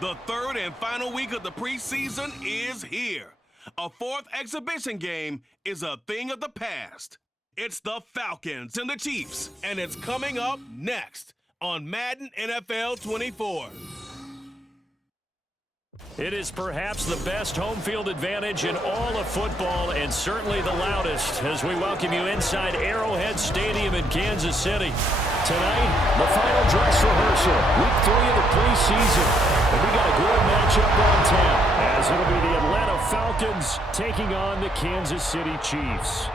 The third and final week of the preseason is here. A fourth exhibition game is a thing of the past. It's the Falcons and the Chiefs, and it's coming up next on Madden NFL 24. It is perhaps the best home field advantage in all of football, and certainly the loudest, as we welcome you inside Arrowhead Stadium in Kansas City. Tonight, the final dress rehearsal, week 3 of the preseason. And we got a great matchup on tap, as it'll be the Atlanta Falcons taking on the Kansas City Chiefs.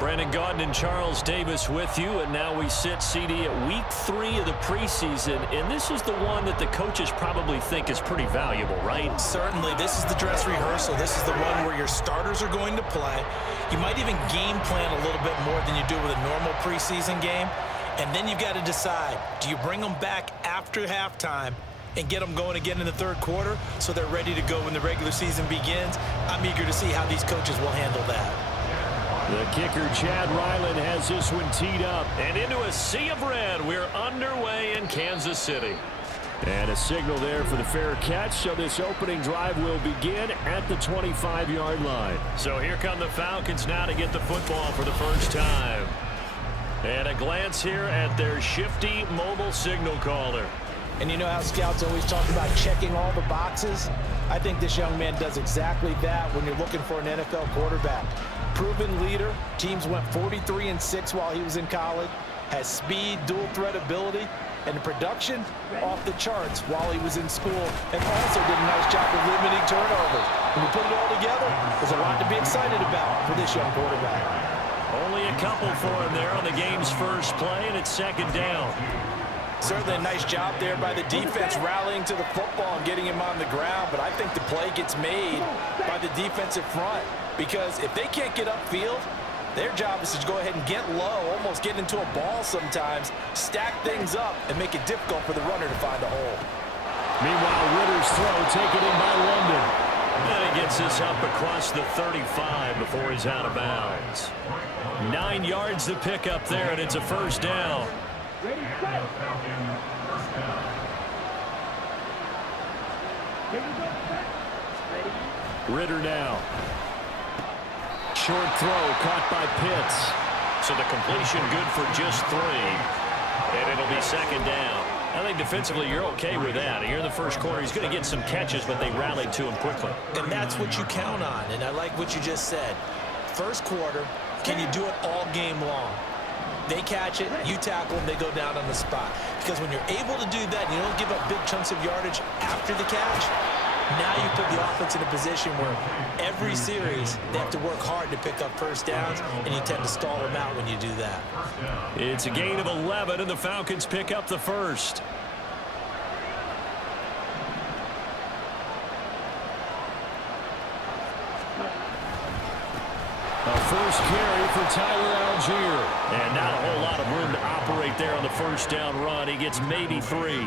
Brandon Gaudin and Charles Davis with you, and now we sit, CD, at week 3 of the preseason, and this is the one that the coaches probably think is pretty valuable, right? Certainly. This is the dress rehearsal. This is the one where your starters are going to play. You might even game plan a little bit more than you do with a normal preseason game, and then you've got to decide, do you bring them back after halftime and get them going again in the third quarter so they're ready to go when the regular season begins? I'm eager to see how these coaches will handle that. The kicker, Chad Ryland, has this one teed up. And into a sea of red, we're underway in Kansas City. And a signal there for the fair catch, so this opening drive will begin at the 25-yard line. So here come the Falcons now to get the football for the first time. And a glance here at their shifty mobile signal caller. And you know how scouts always talk about checking all the boxes? I think this young man does exactly that when you're looking for an NFL quarterback. Proven leader. Teams went 43-6 while he was in college. Has speed, dual threat ability, and the production off the charts while he was in school. And also did a nice job of limiting turnovers. When you put it all together, there's a lot to be excited about for this young quarterback. Only a couple for him there on the game's first play, and it's second down. Certainly a nice job there by the defense rallying to the football and getting him on the ground, but I think the play gets made by the defensive front because if they can't get upfield, their job is to go ahead and get low, almost get into a ball sometimes, stack things up, and make it difficult for the runner to find a hole. Meanwhile, Ritter's throw taken in by London. And he gets this up across the 35 before he's out of bounds. 9 yards to pick up there, and it's a first down. Ritter now. Short throw caught by Pitts. So the completion good for just 3. And it'll be second down. I think defensively you're okay with that. Here in the first quarter, he's going to get some catches, but they rallied to him quickly. And that's what you count on, and I like what you just said. First quarter, can you do it all game long? They catch it, you tackle them, they go down on the spot. Because when you're able to do that, and you don't give up big chunks of yardage after the catch, now you put the offense in a position where every series they have to work hard to pick up first downs, and you tend to stall them out when you do that. It's a gain of 11, and the Falcons pick up the first. A first carry for Tyler Algier. And not a whole lot of room to operate there on the first down run. He gets maybe 3.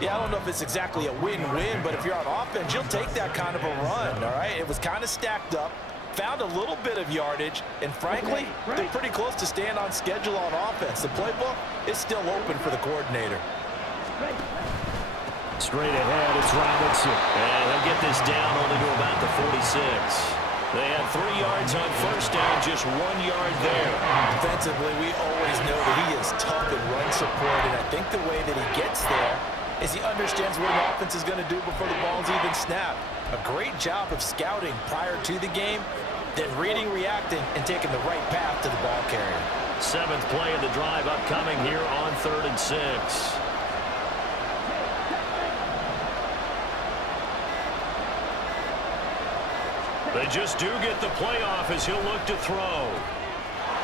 Yeah, I don't know if it's exactly a win-win, but if you're on offense, you'll take that kind of a run, all right? It was kind of stacked up, found a little bit of yardage, and frankly, they're pretty close to staying on schedule on offense. The playbook is still open for the coordinator. Straight ahead, it's Robinson. And he'll get this down only to about the 46. They had 3 yards on first down, just 1 yard there. Defensively, we always know that he is tough in run support, and I think the way that he gets there is he understands what an offense is going to do before the ball's even snapped. A great job of scouting prior to the game, then reading, reacting, and taking the right path to the ball carrier. 7th play of the drive upcoming here on 3rd and 6. They just do get the playoff as he'll look to throw.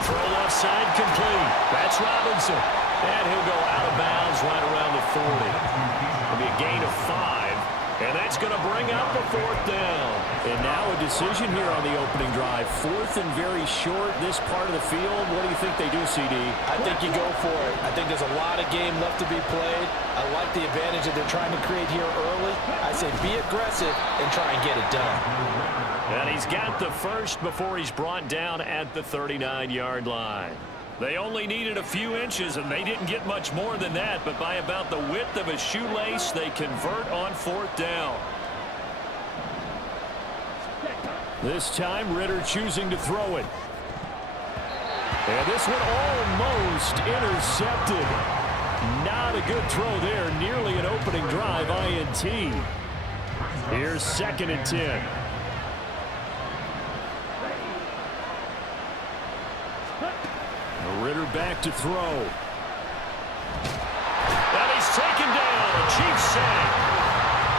Throw left side complete. That's Robinson. And he'll go out of bounds right around the 40. It'll be a gain of 5. And that's going to bring up a 4th down. And now a decision here on the opening drive. 4th and very short, this part of the field. What do you think they do, CD? I think you go for it. I think there's a lot of game left to be played. I like the advantage that they're trying to create here early. I say be aggressive and try and get it done. And he's got the first before he's brought down at the 39-yard line. They only needed a few inches, and they didn't get much more than that, but by about the width of a shoelace, they convert on 4th down. This time, Ritter choosing to throw it. And this one almost intercepted. Not a good throw there, nearly an opening drive INT. Here's 2nd and 10. Ritter back to throw. And he's taken down. A Chiefs sack.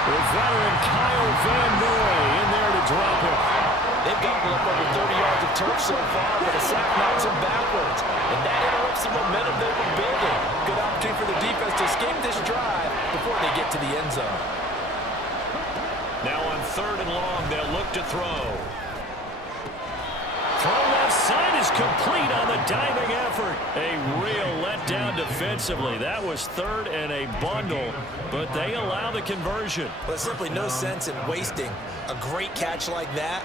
With veteran Kyle Van Noy in there to drop him. They've gotten up over 30 yards of turf so far, but a sack knocks them backwards. And that interrupts the momentum they were building. Good opportunity for the defense to escape this drive before they get to the end zone. Now on 3rd and long, they'll look to throw. Throw left side is complete on the diving effort. A real letdown defensively. That was 3rd and a bundle, but they allow the conversion. Well, there's simply no sense in wasting a great catch like that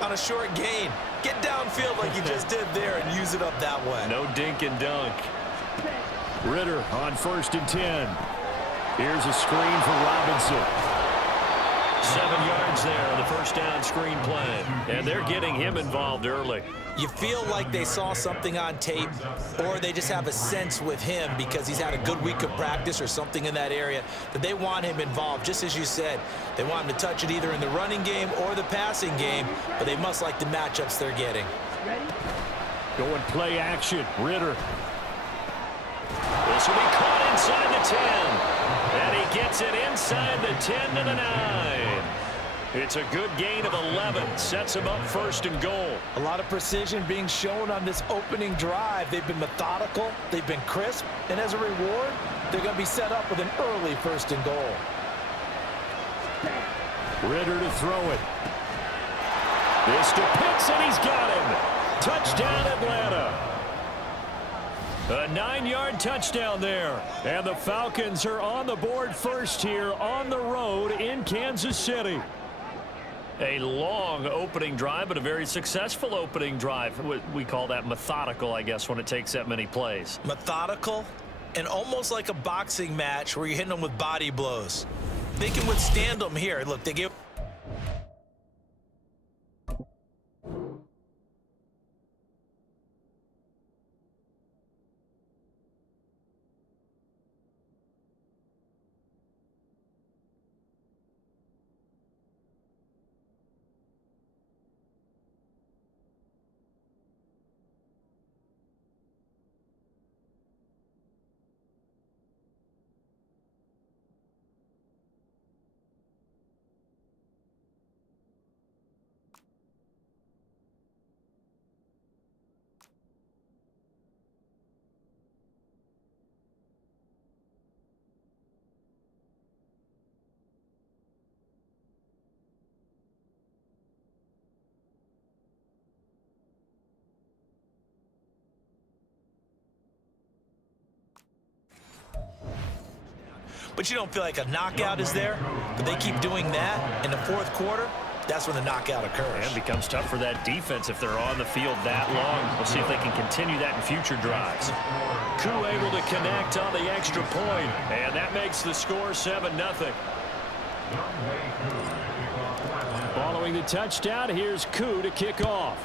on a short gain. Get downfield like you just did there and use it up that way. No dink and dunk. Ritter on 1st and 10. Here's a screen for Robinson. 7 yards there on the first down screen play. And they're getting him involved early. You feel like they saw something on tape, or they just have a sense with him because he's had a good week of practice or something in that area that they want him involved. Just as you said, they want him to touch it either in the running game or the passing game, but they must like the matchups they're getting. Going play action. Ritter. This will be caught inside the 10. And he gets it inside the 10 to the 9. It's a good gain of 11. Sets him up 1st and goal. A lot of precision being shown on this opening drive. They've been methodical. They've been crisp. And as a reward, they're going to be set up with an early 1st and goal. Ritter to throw it. This to Pitts, and he's got him. Touchdown, Atlanta. A 9-yard touchdown there. And the Falcons are on the board first here on the road in Kansas City. A long opening drive, but a very successful opening drive. We call that methodical, I guess, when it takes that many plays. Methodical and almost like a boxing match where you're hitting them with body blows. They can withstand them here. Look, they give... but you don't feel like a knockout is there. But they keep doing that in the fourth quarter. That's when the knockout occurs. And becomes tough for that defense if they're on the field that long. We'll see if they can continue that in future drives. Koo able to connect on the extra point, and that makes the score 7-0. Following the touchdown, here's Koo to kick off.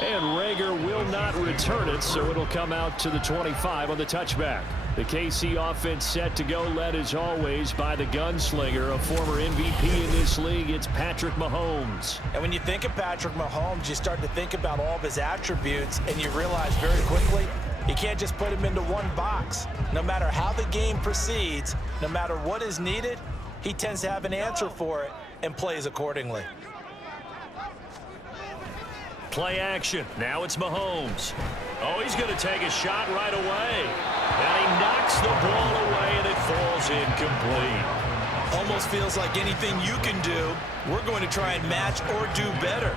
And Rager will not return it, so it'll come out to the 25 on the touchback. The KC offense set to go, led as always by the gunslinger, a former MVP in this league. It's Patrick Mahomes. And when you think of Patrick Mahomes, you start to think about all of his attributes, and you realize very quickly you can't just put him into one box. No matter how the game proceeds, no matter what is needed, he tends to have an answer for it and plays accordingly. Play action. Now it's Mahomes. Oh, he's going to take a shot right away. And he knocks the ball away, and it falls incomplete. Almost feels like anything you can do, we're going to try and match or do better.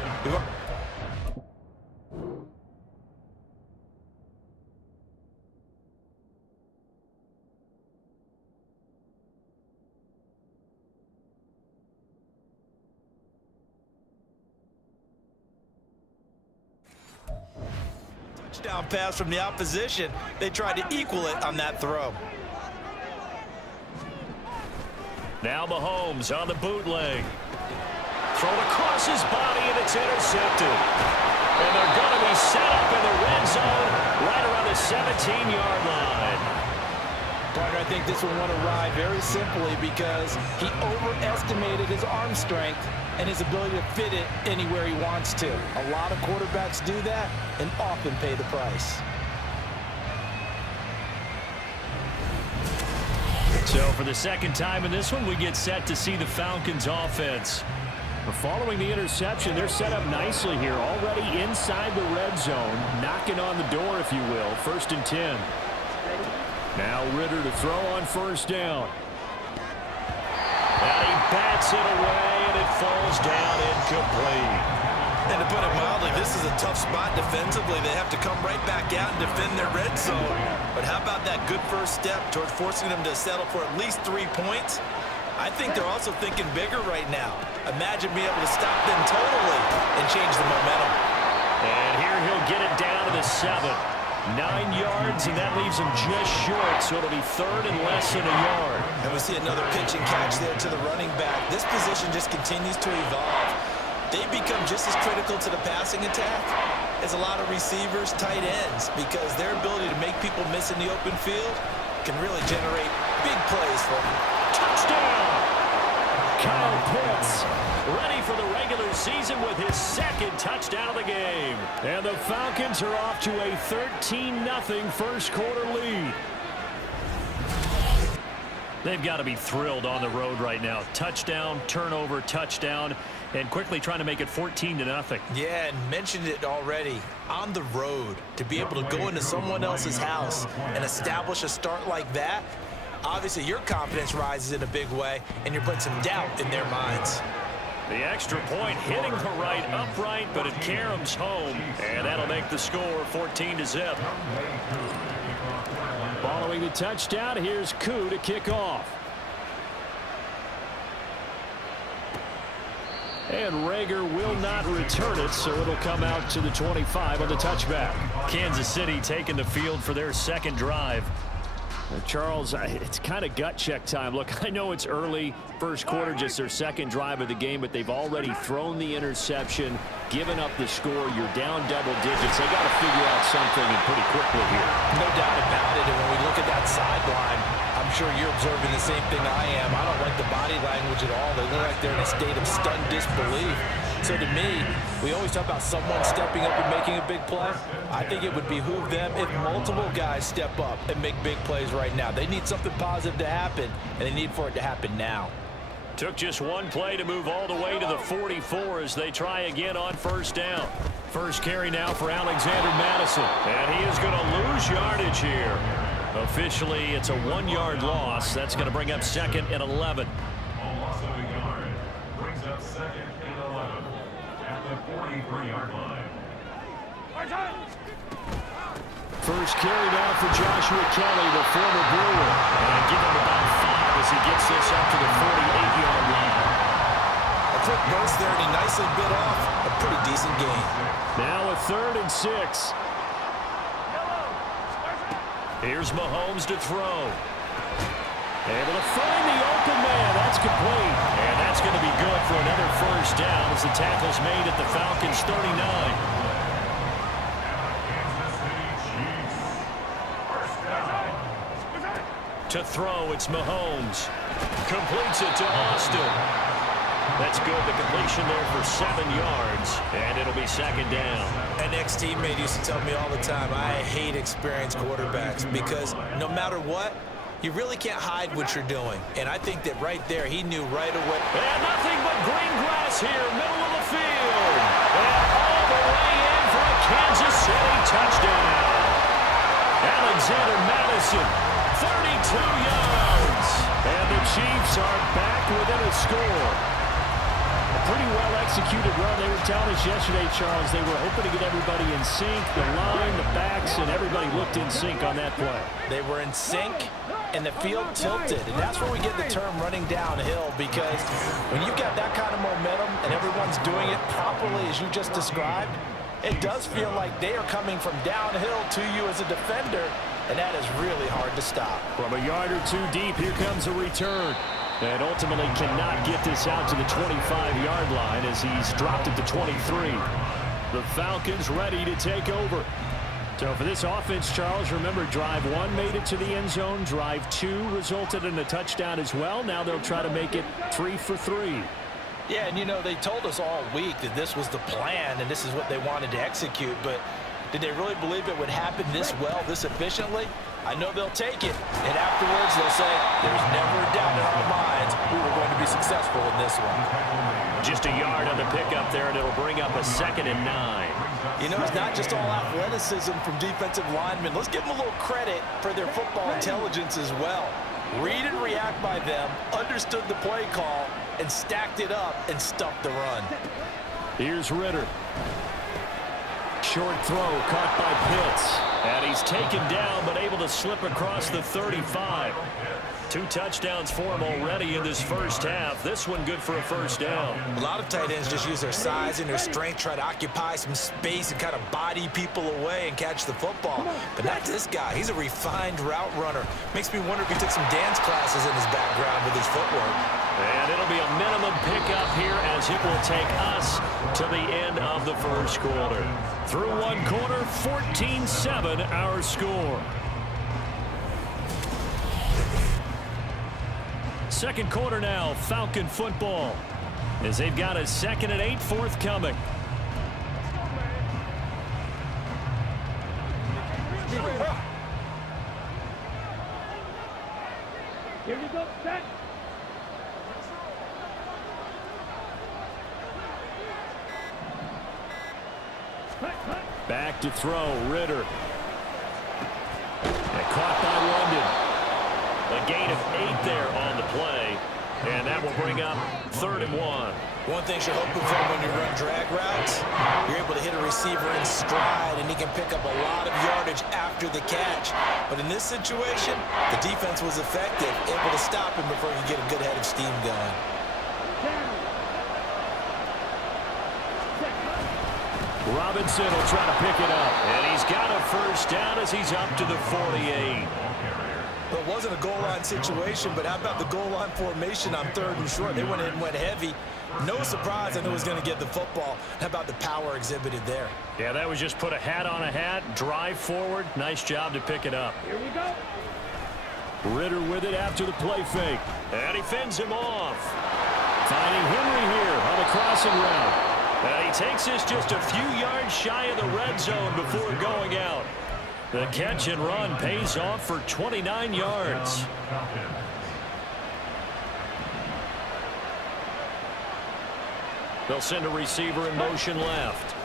Touchdown pass from the opposition. They tried to equal it on that throw. Now Mahomes on the bootleg. Thrown across his body, and it's intercepted. And they're going to be set up in the red zone right around the 17-yard line. Partner, I think this one went awry very simply because he overestimated his arm strength and his ability to fit it anywhere he wants to. A lot of quarterbacks do that and often pay the price. So for the second time in this one, we get set to see the Falcons offense. Following the interception, they're set up nicely here, already inside the red zone, knocking on the door, if you will. 1st and 10. Now Ritter to throw on first down. And he bats it away, and it falls down incomplete. And to put it mildly, this is a tough spot defensively. They have to come right back out and defend their red zone. But how about that good first step towards forcing them to settle for at least 3 points? I think they're also thinking bigger right now. Imagine being able to stop them totally and change the momentum. And here he'll get it down to the 7. 9 yards, and that leaves him just short, so it'll be 3rd and less than a yard. And we see another pitch and catch there to the running back. This position just continues to evolve. They become just as critical to the passing attack as a lot of receivers, tight ends, because their ability to make people miss in the open field can really generate big plays for them. Touchdown! Kyle Pitts, ready for the regular season with his 2nd touchdown of the game. And the Falcons are off to a 13-0 first quarter lead. They've got to be thrilled on the road right now. Touchdown, turnover, touchdown, and quickly trying to make it 14-0. Yeah, and mentioned it already. On the road, to be able to go into someone else's house and establish a start like that, obviously your confidence rises in a big way, and you're putting some doubt in their minds. The extra point hitting the right upright, but it caroms home, and that'll make the score 14-0. Following the touchdown, here's Koo to kick off. And Rager will not return it, so it'll come out to the 25 on the touchback. Kansas City taking the field for their 2nd drive. Charles, it's kind of gut check time. Look, I know it's early, first quarter, just their 2nd drive of the game, but they've already thrown the interception, given up the score. You're down double digits. They got to figure out something, and pretty quickly here. No doubt about it. And when we look at that sideline, I'm sure you're observing the same thing I am. I don't like the body language at all. They look like they're in a state of stunned disbelief. So to me, we always talk about someone stepping up and making a big play. I think it would behoove them if multiple guys step up and make big plays right now. They need something positive to happen, and they need for it to happen now. Took just one play to move all the way to the 44 as they try again on first down. First carry now for Alexander Madison, and he is going to lose yardage here. Officially, it's a 1-yard loss. That's going to bring up 2nd and 11. Loss of a yard brings up 2nd and 11 at the 43-yard line. First carry now for Joshua Kelly, the former Brewer. And give him about 5 as he gets this up to the 48-yard line. A quick burst there, and he nicely bit off a pretty decent gain. Now a 3rd and 6. Here's Mahomes to throw. Able to find the open man. That's complete. And that's going to be good for another first down as the tackle's made at the Falcons' 39. To throw, it's Mahomes. Completes it to Austin. That's good. The completion there for 7 yards, and it'll be 2nd down. An ex-teammate used to tell me all the time, I hate experienced quarterbacks because no matter what, you really can't hide what you're doing. And I think that right there, he knew right away. And nothing but green grass here, middle of the field. And all the way in for a Kansas City touchdown. Alexander Madison, 32 yards. And the Chiefs are back within a score. A pretty well-executed run. They were telling us yesterday, Charles, they were hoping to get everybody in sync. The line, the backs, and everybody looked in sync on that play. They were in sync, and the field tilted. And that's where we get the term running downhill, because when you've got that kind of momentum and everyone's doing it properly as you just described, it does feel like they are coming from downhill to you as a defender, and that is really hard to stop. From a yard or two deep, here comes a return. And ultimately cannot get this out to the 25-yard line as he's dropped it to 23. The Falcons ready to take over. So for this offense, Charles, remember, drive 1 made it to the end zone. Drive 2 resulted in a touchdown as well. Now they'll try to make it 3 for 3. Yeah, and you know, they told us all week that this was the plan and this is what they wanted to execute, but did they really believe it would happen this well, this efficiently? I know they'll take it, and afterwards they'll say, there's never a doubt in our minds we were going to be successful in this one. Just a yard on the pickup there, and it'll bring up a 2nd and 9. You know, it's not just all athleticism from defensive linemen. Let's give them a little credit for their football intelligence as well. Read and react by them, understood the play call, and stacked it up and stuffed the run. Here's Ritter. Short throw caught by Pitts. And he's taken down but able to slip across the 35. 2 touchdowns for him already in this first half. This one good for a first down. A lot of tight ends just use their size and their strength, try to occupy some space and kind of body people away and catch the football. But not this guy. He's a refined route runner. Makes me wonder if he took some dance classes in his background with his footwork. And it'll be a minimum pickup here as it will take us to the end of the first quarter. Through 1 quarter, 14-7 our score. Second quarter now, Falcon football, as they've got a 2nd and 8 forthcoming. Here you go, set. Back to throw, Ritter. And caught by London. A gain of 8 there on the play, and that will bring up 3rd and 1. One thing you're hoping for when you run drag routes, you're able to hit a receiver in stride, and he can pick up a lot of yardage after the catch. But in this situation, the defense was effective, able to stop him before he could get a good head of steam going. Robinson will try to pick it up, and he's got a first down as he's up to the 48. Well, it wasn't a goal line situation, but how about the goal line formation on 3rd and short? They went in and went heavy. No surprise, I knew he was going to get the football. How about the power exhibited there? Yeah, that was just put a hat on a hat, drive forward. Nice job to pick it up. Here we go. Ritter with it after the play fake. And he fends him off. Finding Henry here on the crossing route. And he takes this just a few yards shy of the red zone before going out. The catch and run pays off for 29 yards. They'll send a receiver in motion left.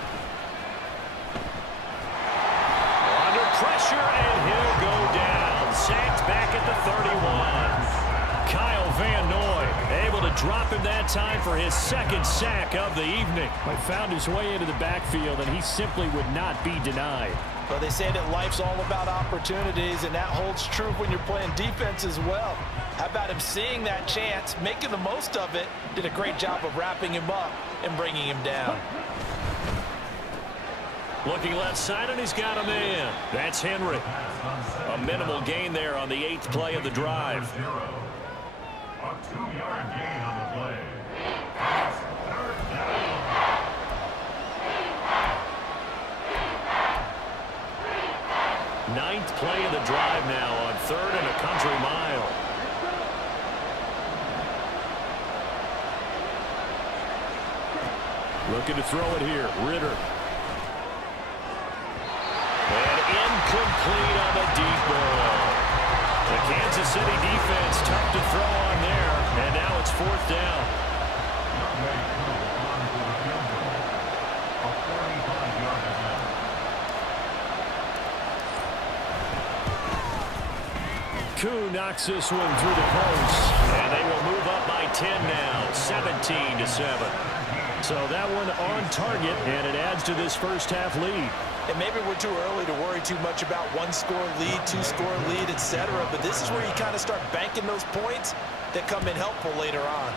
Under pressure, and he'll go down. Sacked back at the 31. Kyle Van Noy able to drop him that time for his second sack of the evening. He found his way into the backfield, and he simply would not be denied. Well, they say that life's all about opportunities, and that holds true when you're playing defense as well. How about him seeing that chance, making the most of it, did a great job of wrapping him up and bringing him down. Looking left side, and he's got a man. That's Henry. A minimal gain there on the 8th play of the drive. A 2-yard gain on the play. Third down. 9th play of the drive now on 3rd and a country mile. Looking to throw it here. Ritter. And incomplete on the deep ball. The Kansas City defense tough to throw on there. And now it's 4th down. Koo knocks this one through the post. And they will move up by 10 now. 17-7. So that one on target, and it adds to this first half lead. And maybe we're too early to worry too much about 1-score lead, 2-score lead, etc. But this is where you kind of start banking those points that come in helpful later on.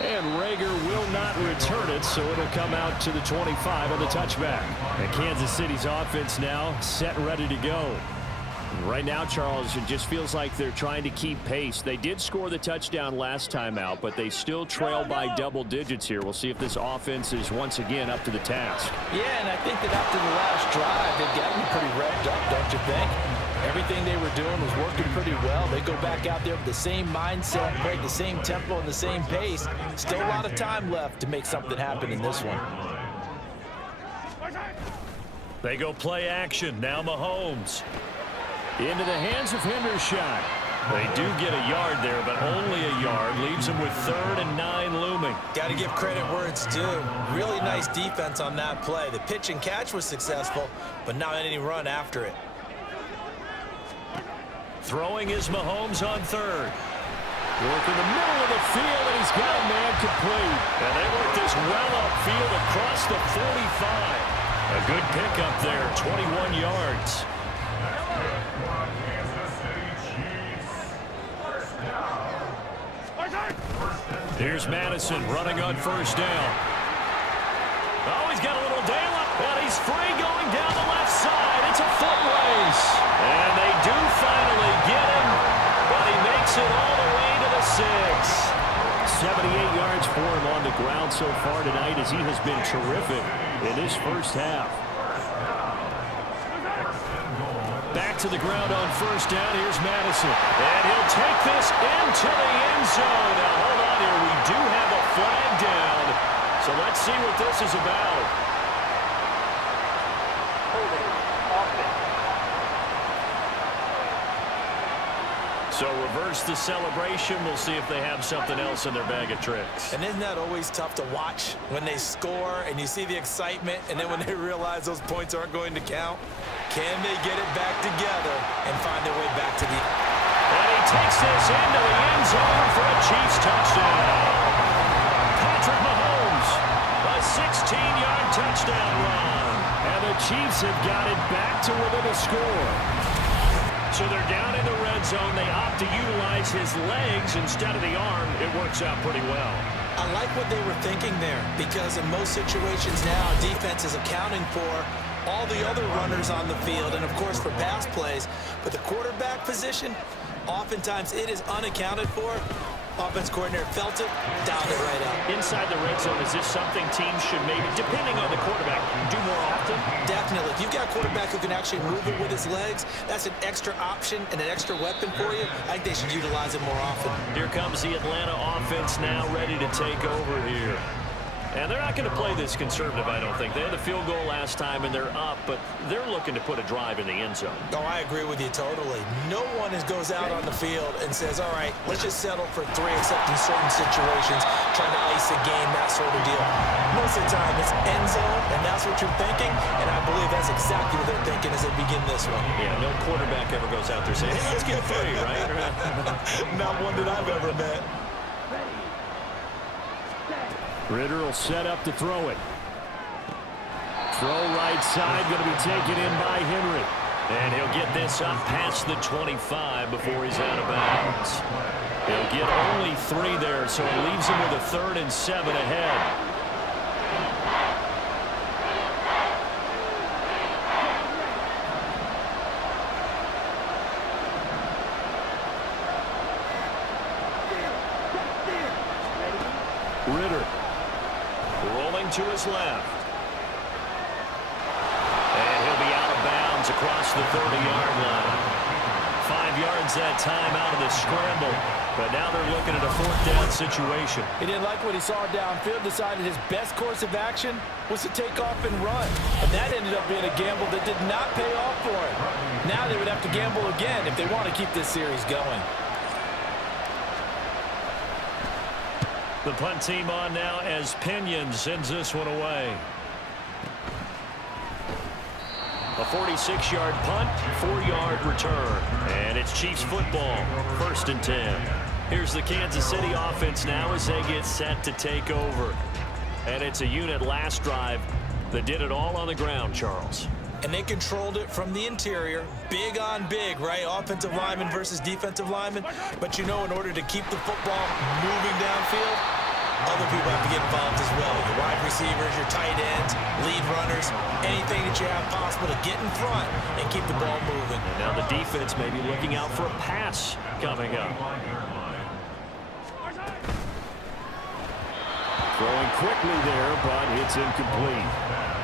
And Rager will not return it, so it'll come out to the 25 on the touchback. And Kansas City's offense now set and ready to go. Right now, Charles, it just feels like they're trying to keep pace. They did score the touchdown last time out, but they still trail by double digits here. We'll see if this offense is once again up to the task. Yeah, and I think that after the last drive, they've gotten pretty revved up, don't you think? Everything they were doing was working pretty well. They go back out there with the same mindset, play the same tempo and the same pace. Still a lot of time left to make something happen in this one. They go play action. Now Mahomes. Into the hands of Hendershot. They do get a yard there, but only a yard. Leaves them with 3rd and 9 looming. Got to give credit where it's due. Really nice defense on that play. The pitch and catch was successful, but not any run after it. Throwing is Mahomes on 3rd. Work in the middle of the field, and he's got a man complete. And they work this well upfield across the 45. A good pickup there, 21 yards. Here's Madison running on 1st down. Oh, he's got a little dail up, and he's free going down the left side. It's a foot race. And they do finally get him, but he makes it all the way to the 6. 78 yards for him on the ground so far tonight, as he has been terrific in this first half. Back to the ground on 1st down. Here's Madison. And he'll take this into the end zone. Now, hold on here. We do have a flag down. So let's see what this is about. So reverse the celebration. We'll see if they have something else in their bag of tricks. And isn't that always tough to watch when they score and you see the excitement, and then when they realize those points aren't going to count? Can they get it back together and find their way back to the... And he takes this into the end zone for a Chiefs touchdown. Patrick Mahomes, a 16-yard touchdown run. And the Chiefs have got it back to within a score. So they're down in the red zone. They opt to utilize his legs instead of the arm. It works out pretty well. I like what they were thinking there, because in most situations now, defense is accounting for all the other runners on the field and, of course, for pass plays. But the quarterback position, oftentimes it is unaccounted for. Offense coordinator felt it, dialed it right up. Inside the red zone, is this something teams should maybe, depending on the quarterback, do more often? Definitely. If you've got a quarterback who can actually move it with his legs, that's an extra option and an extra weapon for you. I think they should utilize it more often. Here comes the Atlanta offense now ready to take over here. And they're not going to play this conservative, I don't think. They had the field goal last time, and they're up, but they're looking to put a drive in the end zone. Oh, I agree with you totally. No one goes out on the field and says, all right, let's just settle for 3, except in certain situations, trying to ice a game, that sort of deal. Most of the time, it's end zone, and that's what you're thinking, and I believe that's exactly what they're thinking as they begin this one. Yeah, no quarterback ever goes out there saying, hey, let's get 3, right? Not one that I've ever met. Ritter will set up to throw it. Throw right side, going to be taken in by Henry. And he'll get this up past the 25 before he's out of bounds. He'll get only 3 there, so it leaves him with a 3rd and 7 ahead. Ritter rolling to his left. And he'll be out of bounds across the 30-yard line. 5 yards that time out of the scramble. But now they're looking at a 4th down situation. He didn't like what he saw downfield, decided his best course of action was to take off and run. And that ended up being a gamble that did not pay off for him. Now they would have to gamble again if they want to keep this series going. The punt team on now as Pinion sends this one away. A 46-yard punt, 4-yard return. And it's Chiefs football, 1st and 10. Here's the Kansas City offense now as they get set to take over. And it's a unit last drive that did it all on the ground, Charles. And they controlled it from the interior, big on big, right? Offensive lineman versus defensive lineman. But you know, in order to keep the football moving downfield, other people have to get involved as well. Your wide receivers, your tight ends, lead runners, anything that you have possible to get in front and keep the ball moving. And now the defense may be looking out for a pass coming up. Throwing quickly there, but it's incomplete.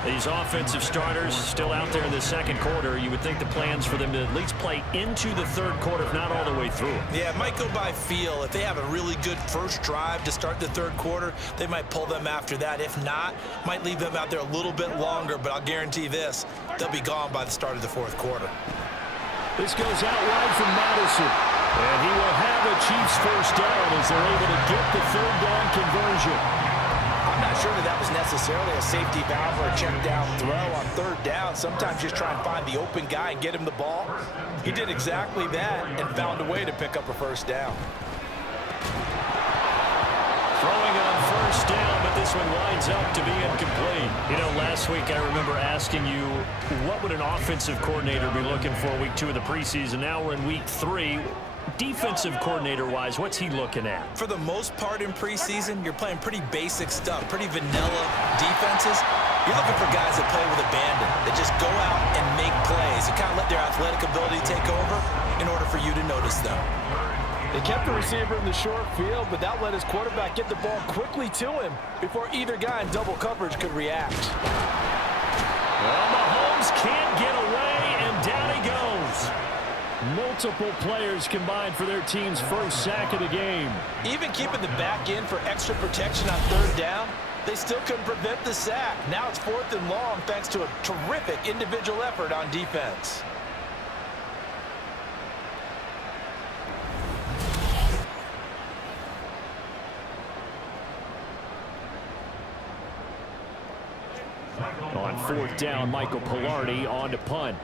These offensive starters still out there in the 2nd quarter. You would think the plans for them to at least play into the 3rd quarter, if not all the way through. Yeah, it might go by feel. If they have a really good first drive to start the 3rd quarter, they might pull them after that. If not, might leave them out there a little bit longer, but I'll guarantee this, they'll be gone by the start of the 4th quarter. This goes out wide from Madison. And he will have a Chiefs 1st down as they're able to get the 3rd down conversion. I'm not sure that was necessarily a safety valve or a check down throw on 3rd down. Sometimes just try and find the open guy and get him the ball. He did exactly that and found a way to pick up a 1st down. Throwing on 1st down, but this one winds up to be incomplete. You know, last week I remember asking you, what would an offensive coordinator be looking for week 2 of the preseason? Now we're in week 3. Defensive coordinator-wise, what's he looking at? For the most part in preseason, you're playing pretty basic stuff, pretty vanilla defenses. You're looking for guys that play with abandon, that just go out and make plays and kind of let their athletic ability take over in order for you to notice them. They kept the receiver in the short field, but that let his quarterback get the ball quickly to him before either guy in double coverage could react. Well, Mahomes can't get away, and down he goes. Multiple players combined for their team's 1st sack of the game. Even keeping the back end for extra protection on 3rd down, they still couldn't prevent the sack. Now it's 4th and long thanks to a terrific individual effort on defense. On 4th down, Michael Pilardi on to punt.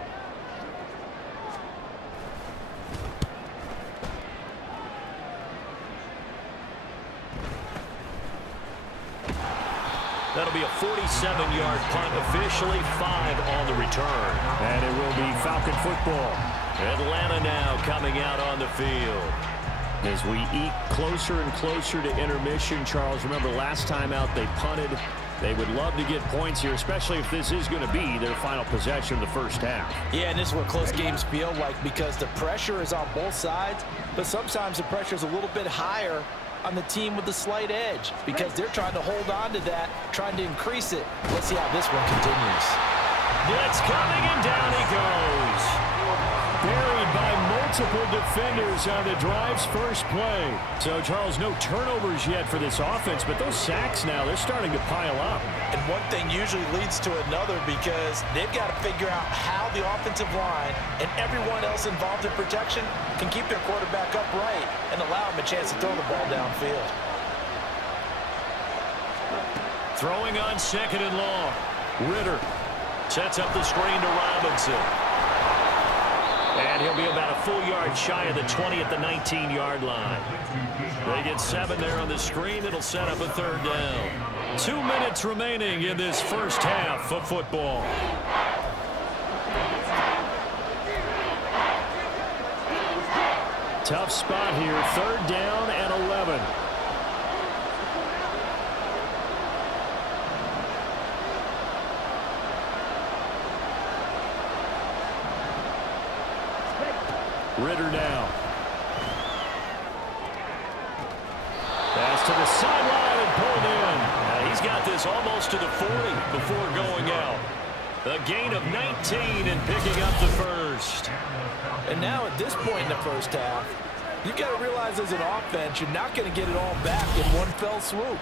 That'll be a 47-yard punt, officially 5 on the return. And it will be Falcon football. Atlanta now coming out on the field. As we eke closer and closer to intermission, Charles, remember last time out they punted. They would love to get points here, especially if this is going to be their final possession of the 1st half. Yeah, and this is what close games feel like because the pressure is on both sides, but sometimes the pressure is a little bit higher on the team with the slight edge because they're trying to hold on to that, trying to increase it. Let's see how this one continues. Blitz coming, and down he goes. Buried by multiple defenders on the drive's first play. So, Charles, no turnovers yet for this offense, but those sacks now, they're starting to pile up. And one thing usually leads to another because they've got to figure out how the offensive line and everyone else involved in protection can keep their quarterback upright and allow him a chance to throw the ball downfield. Throwing on 2nd and long. Ritter sets up the screen to Robinson. And he'll be about a full yard shy of the 20 at the 19-yard line. They get 7 there on the screen. It'll set up a 3rd down. 2 minutes remaining in this first half of football. Tough spot here. 3rd down and 11. Ritter now. Pass to the sideline and pulled in. He's got this almost to the 40 before going out. A gain of 19 and picking up the first. And now at this point in the first half, you've got to realize as an offense, you're not going to get it all back in one fell swoop.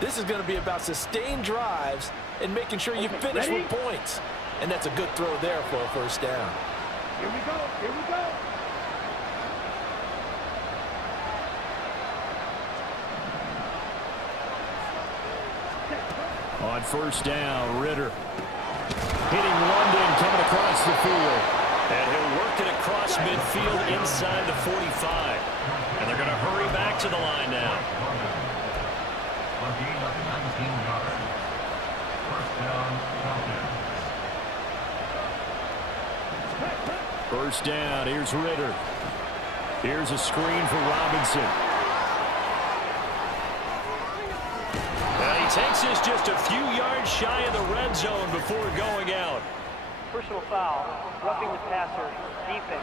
This is going to be about sustained drives and making sure you finish with points. And that's a good throw there for a first down. Here we go. Here we go. On first down, Ritter hitting London coming across the field. And he'll work it across midfield inside the 45. And they're going to hurry back to the line now. First down, here's Ritter. Here's a screen for Robinson. He takes this just a few yards shy of the red zone before going out. Personal foul, roughing the passer, defense.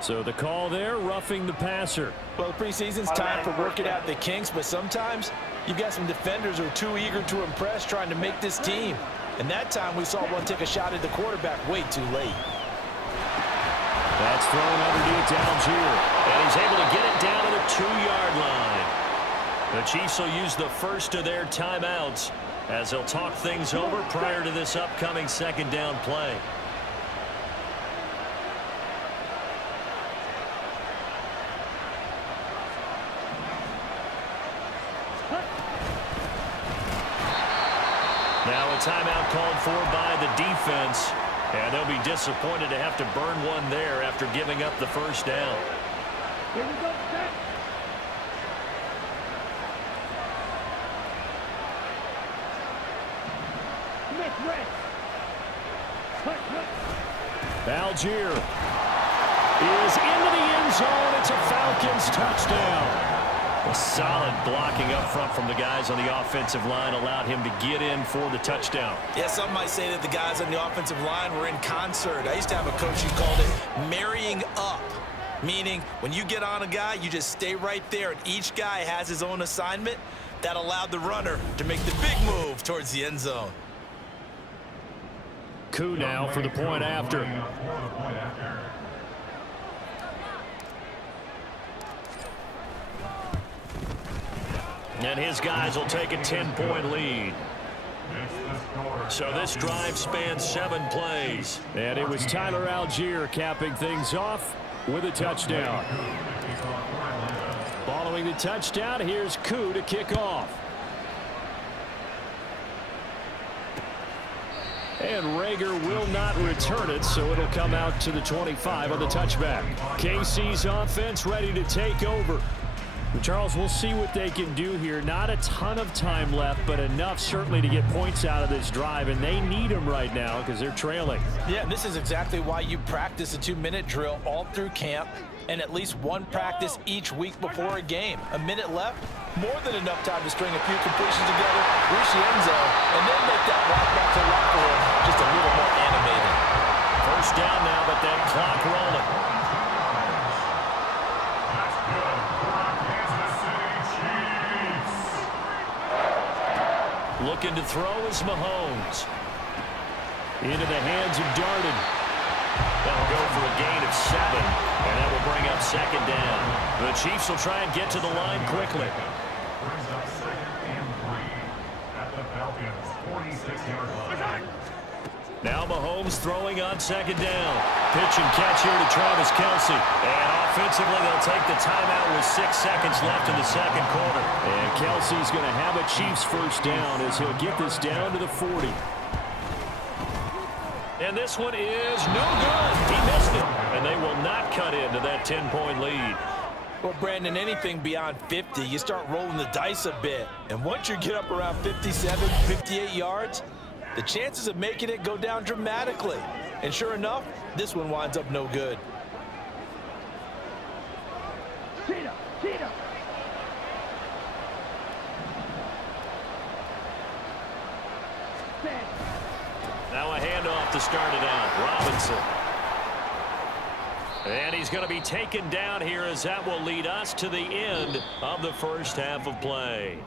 So the call there, roughing the passer. Well, preseason's time for working out the kinks, but sometimes you've got some defenders who are too eager to impress trying to make this team. And that time we saw one take a shot at the quarterback way too late. That's thrown underneath to Algier. And he's able to get it down to the 2-yard line. The Chiefs will use the first of their timeouts as they'll talk things over prior to this upcoming 2nd down play. Now a timeout called for by the defense. And they'll be disappointed to have to burn one there after giving up the first down. Here we go. Set. Smith, red. Algier is into the end zone. It's a Falcons touchdown. A solid blocking up front from the guys on the offensive line allowed him to get in for the touchdown. Yeah, some might say that the guys on the offensive line were in concert. I used to have a coach who called it marrying up, meaning when you get on a guy, you just stay right there, and each guy has his own assignment. That allowed the runner to make the big move towards the end zone. Coup now for the point after. And his guys will take a 10-point lead. So this drive spans 7 plays. And it was Tyler Algier capping things off with a touchdown. Following the touchdown, here's Coup to kick off. And Rager will not return it, so it'll come out to the 25 on the touchback. KC's offense ready to take over. Charles, we'll see what they can do here. Not a ton of time left, but enough certainly to get points out of this drive, and they need them right now because they're trailing. Yeah, this is exactly why you practice a 2-minute drill all through camp and at least one practice each week before a game. A minute left, more than enough time to string a few completions together, reach the end zone, and then make that walk back to the locker room just a little more animated. First down now, but that clock rolling. Looking to throw is Mahomes. Into the hands of Darden. That'll go for a gain of 7, and that will bring up second down. The Chiefs will try and get to the line quickly. Brings up 2nd and 3 at the Falcons' 46-yard line. Now Mahomes throwing on second down. Pitch and catch here to Travis Kelce. And offensively, they'll take the timeout with 6 seconds left in the second quarter. And Kelce's going to have a Chiefs first down as he'll get this down to the 40. And this one is no good. He missed it. And they will not cut into that 10-point lead. Well, Brandon, anything beyond 50, you start rolling the dice a bit. And once you get up around 57, 58 yards, the chances of making it go down dramatically. And sure enough, this one winds up no good. Cheetah. Now a handoff to start it out. Robinson. And he's going to be taken down here as that will lead us to the end of the first half of play.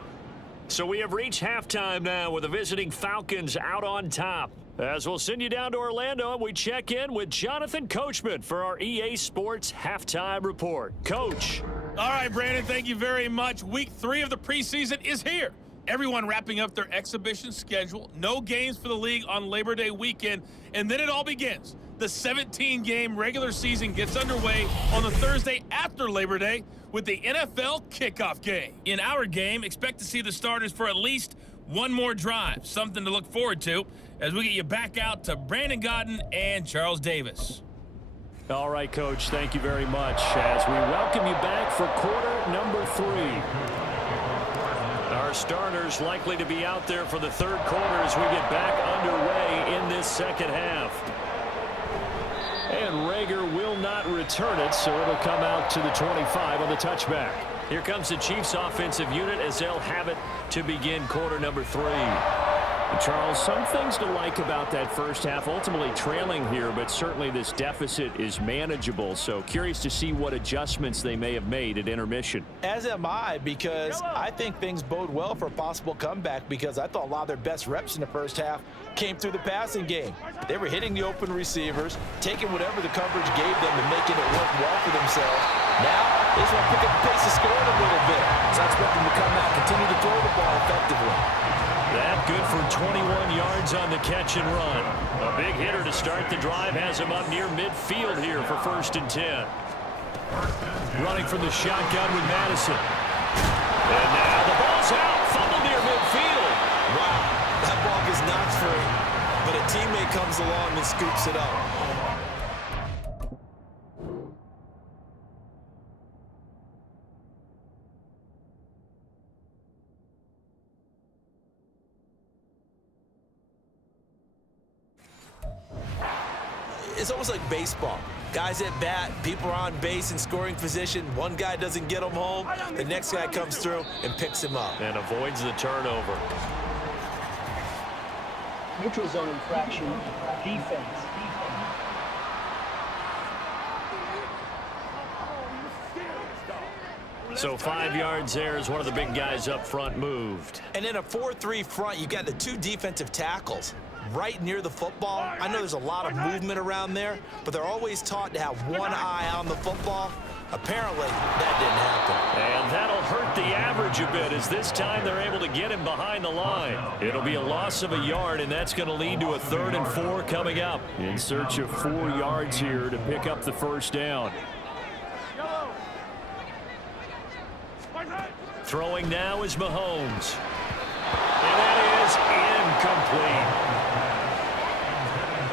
So we have reached halftime now with the visiting Falcons out on top. As we'll send you down to Orlando and we check in with Jonathan Coachman for our EA Sports Halftime Report. Coach. All right, Brandon, thank you very much. Week 3 of the preseason is here. Everyone wrapping up their exhibition schedule. No games for the league on Labor Day weekend. And then it all begins. The 17-game regular season gets underway on the Thursday after Labor Day with the NFL kickoff game. In our game, expect to see the starters for at least one more drive. Something to look forward to as we get you back out to Brandon Godden and Charles Davis. All right, Coach, thank you very much as we welcome you back for quarter number 3. Our starters likely to be out there for the third quarter as we get back underway in this second half. And Rager will not return it, so it'll come out to the 25 on the touchback. Here comes the Chiefs offensive unit as they'll have it to begin quarter number 3. Charles, some things to like about that first half, ultimately trailing here, but certainly this deficit is manageable. So curious to see what adjustments they may have made at intermission. As am I, because I think things bode well for a possible comeback, because I thought a lot of their best reps in the first half came through the passing game. They were hitting the open receivers, taking whatever the coverage gave them and making it work well for themselves. Now, they just want to pick up the pace of scoring a little bit. So I expect them to come out and continue to throw the ball effectively. That good for 21 yards on the catch and run. A big hitter to start the drive has him up near midfield here for 1st and 10. Running from the shotgun with Madison. And now the ball's out. Fumbled near midfield. Wow, that ball is not free, but a teammate comes along and scoops it up. It's almost like baseball. Guys at bat, people are on base in scoring position. One guy doesn't get him home. The next guy comes through and picks him up. And avoids the turnover. Neutral zone infraction, defense. So 5 yards there as one of the big guys up front moved. And in a 4-3 front, you got the 2 defensive tackles right near the football. I know there's a lot of movement around there, but they're always taught to have one eye on the football. Apparently, that didn't happen. And that'll hurt the average a bit as this time they're able to get him behind the line. It'll be a loss of a yard, and that's going to lead to a 3rd and 4 coming up. In search of 4 yards here to pick up the first down. Throwing now is Mahomes. And that is incomplete.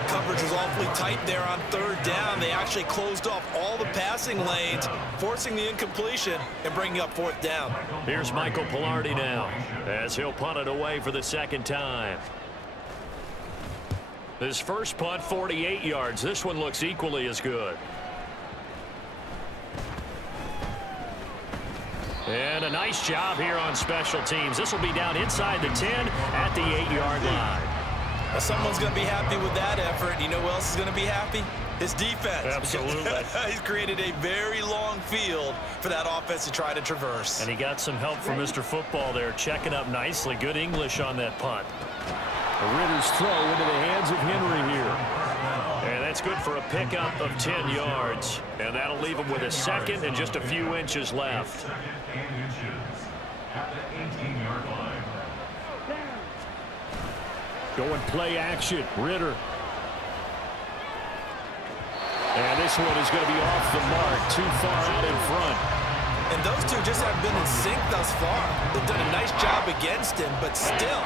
Coverage was awfully tight there on 3rd down. They actually closed off all the passing lanes, forcing the incompletion and bringing up 4th down. Here's Michael Pilardi now as he'll punt it away for the 2nd time. His first punt, 48 yards. This one looks equally as good. And a nice job here on special teams. This will be down inside the 10 at the 8-yard line. Well, someone's going to be happy with that effort. You know who else is going to be happy? His defense. Absolutely. He's created a very long field for that offense to try to traverse. And he got some help from Mr. Football there, checking up nicely. Good English on that punt. The Ritter's throw into the hands of Henry here. And that's good for a pickup of 10 yards. And that'll leave him with a second and just a few inches left. Second and inches at the 18-yard line. Going play action. Ritter. And this one is going to be off the mark. Too far out in front. And those two just haven't been in sync thus far. They've done a nice job against him, but still,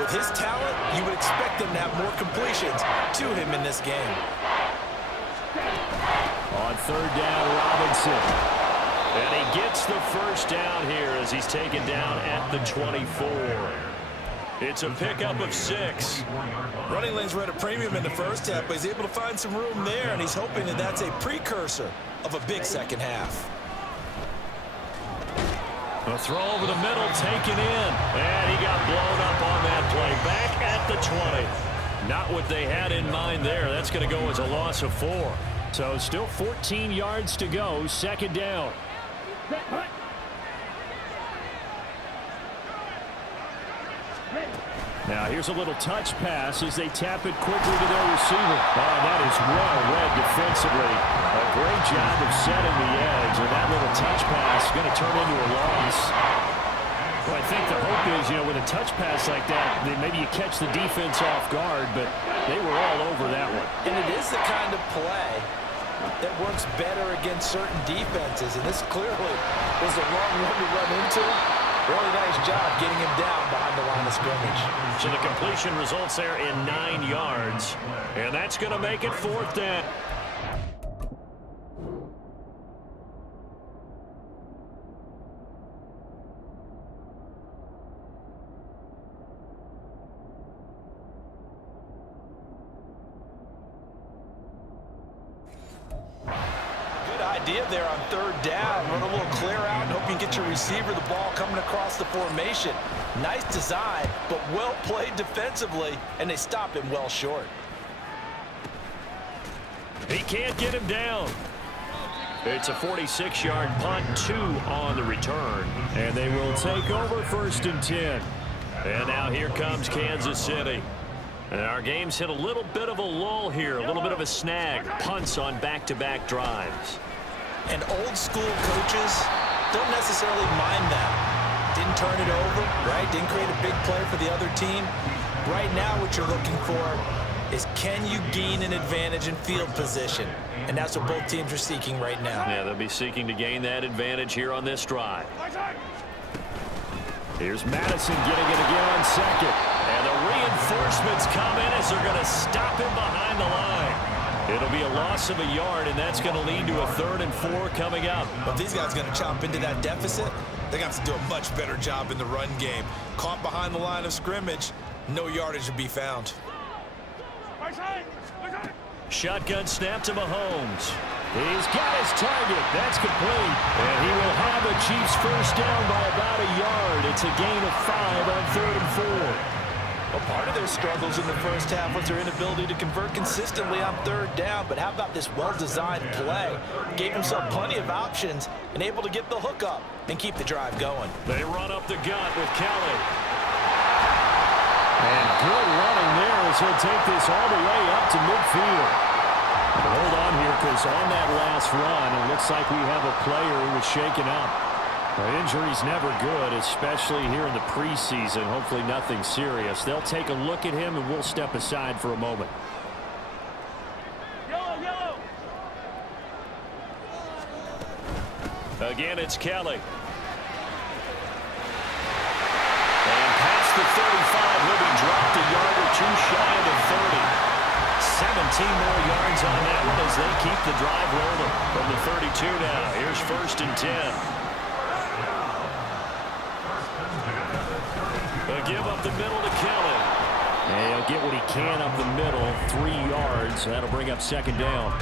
with his talent, you would expect him to have more completions to him in this game. On third down, Robinson. And he gets the first down here as he's taken down at the 24. It's a pickup of 6. Running lanes were at a premium in the first half, but he's able to find some room there, and he's hoping that that's a precursor of a big second half. A throw over the middle, taken in. And he got blown up on that play. Back at the 20. Not what they had in mind there. That's going to go as a loss of 4. So still 14 yards to go. Second down. Now here's a little touch pass as they tap it quickly to their receiver. Oh, that is well read defensively. A great job of setting the edge, and that little touch pass is going to turn into a loss. Well, I think the hope is, with a touch pass like that, then maybe you catch the defense off guard, but they were all over that one. And it is the kind of play that works better against certain defenses, and this clearly was the wrong one to run into. Really nice job getting him down behind the line of scrimmage. So the completion results there in 9 yards. And that's going to make it fourth down. Idea there on third down. Run a little clear out and hope you can get your receiver the ball coming across the formation. Nice design, but well played defensively, and they stop him well short. He can't get him down. It's a 46-yard punt, 2 on the return. And they will take over first and 10. And now here comes Kansas City. And our game's hit a little bit of a lull here, a little bit of a snag. Punts on back-to-back drives. And old school coaches don't necessarily mind that. Didn't turn it over, right? Didn't create a big play for the other team. Right now what you're looking for is, can you gain an advantage in field position? And that's what both teams are seeking right now. Yeah, they'll be seeking to gain that advantage here on this drive. Here's Madison getting it again on second. And the reinforcements come in as they're going to stop him behind the line. It'll be a loss of a yard, and that's going to lead to a 3rd and 4 coming up. But these guys are going to chop into that deficit. They're going to have to do a much better job in the run game. Caught behind the line of scrimmage, no yardage to be found. Shotgun snap to Mahomes. He's got his target. That's complete. And he will have a Chiefs first down by about a yard. It's a gain of 5 on 3rd and 4. Well, part of their struggles in the first half was their inability to convert consistently on third down. But how about this well-designed play? Gave himself plenty of options and able to get the hook up and keep the drive going. They run up the gut with Kelly. And good running there as he'll take this all the way up to midfield. But hold on here, because on that last run, it looks like we have a player who was shaken up. Well, injury's never good, especially here in the preseason. Hopefully nothing serious. They'll take a look at him, and we'll step aside for a moment. Yellow. Again, it's Kelly. And past the 35, he'll be dropped a yard or 2 shy of the 30. 17 more yards on that one as they keep the drive rolling. From the 32 now, here's 1st and 10. A give up the middle to Kelly. And he'll get what he can up the middle, 3 yards. That'll bring up 2nd down.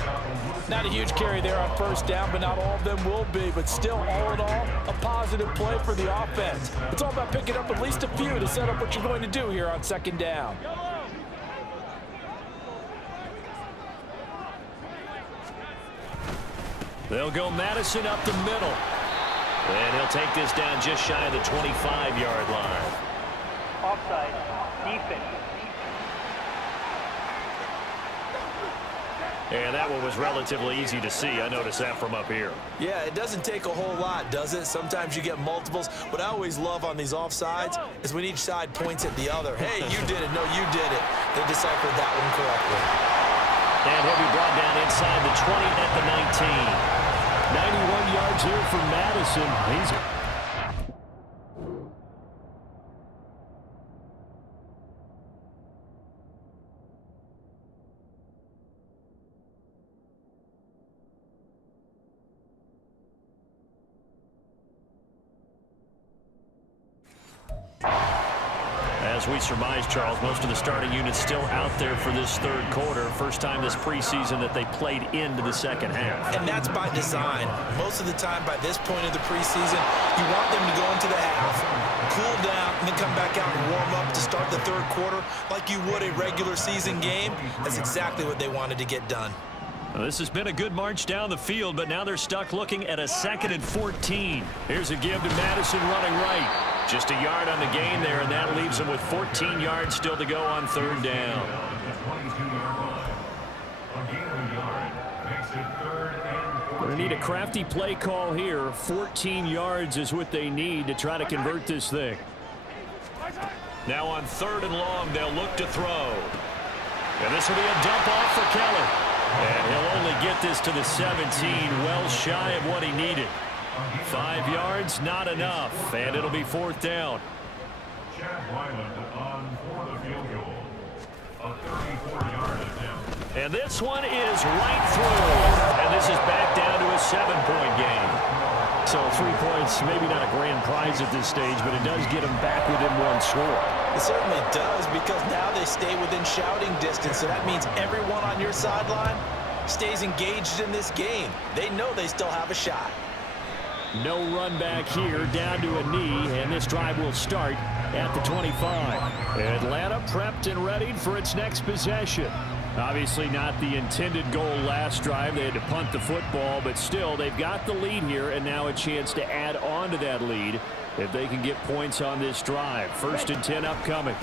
Not a huge carry there on first down, but not all of them will be. But still, all in all, a positive play for the offense. It's all about picking up at least a few to set up what you're going to do here on 2nd down. They'll go Madison up the middle. And he'll take this down just shy of the 25-yard line. Offside. Defense. And that one was relatively easy to see. I noticed that from up here. Yeah, it doesn't take a whole lot, does it? Sometimes you get multiples. What I always love on these offsides is when each side points at the other. Hey, you did it. No, you did it. They deciphered that one correctly. And he'll be brought down inside the 20 at the 19. 91 yards here for Madison. He's As we surmise, Charles, most of the starting units still out there for this third quarter. First time this preseason that they played into the second half. And that's by design. Most of the time by this point of the preseason, you want them to go into the half, cool down, and then come back out and warm up to start the third quarter like you would a regular season game. That's exactly what they wanted to get done. Well, this has been a good march down the field, but now they're stuck looking at a 2nd and 14. Here's a give to Madison running right. Just a yard on the gain there, and that leaves them with 14 yards still to go on third down. Going to need a crafty play call here. 14 yards is what they need to try to convert this thing. Now on 3rd and long, they'll look to throw. And this will be a dump off for Kelly. And he'll only get this to the 17, well shy of what he needed. 5 yards, not enough, and it'll be 4th down. Chad Ryland on for the field goal. A 34-yard attempt. And this one is right through. And this is back down to a 7-point game. So 3 points, maybe not a grand prize at this stage, but it does get them back within one score. It certainly does, because now they stay within shouting distance, so that means everyone on your sideline stays engaged in this game. They know they still have a shot. No run back here, down to a knee, and this drive will start at the 25. Atlanta prepped and readied for its next possession. Obviously not the intended goal last drive. They had to punt the football, but still they've got the lead here, and now a chance to add on to that lead if they can get points on this drive. 1st and 10 upcoming.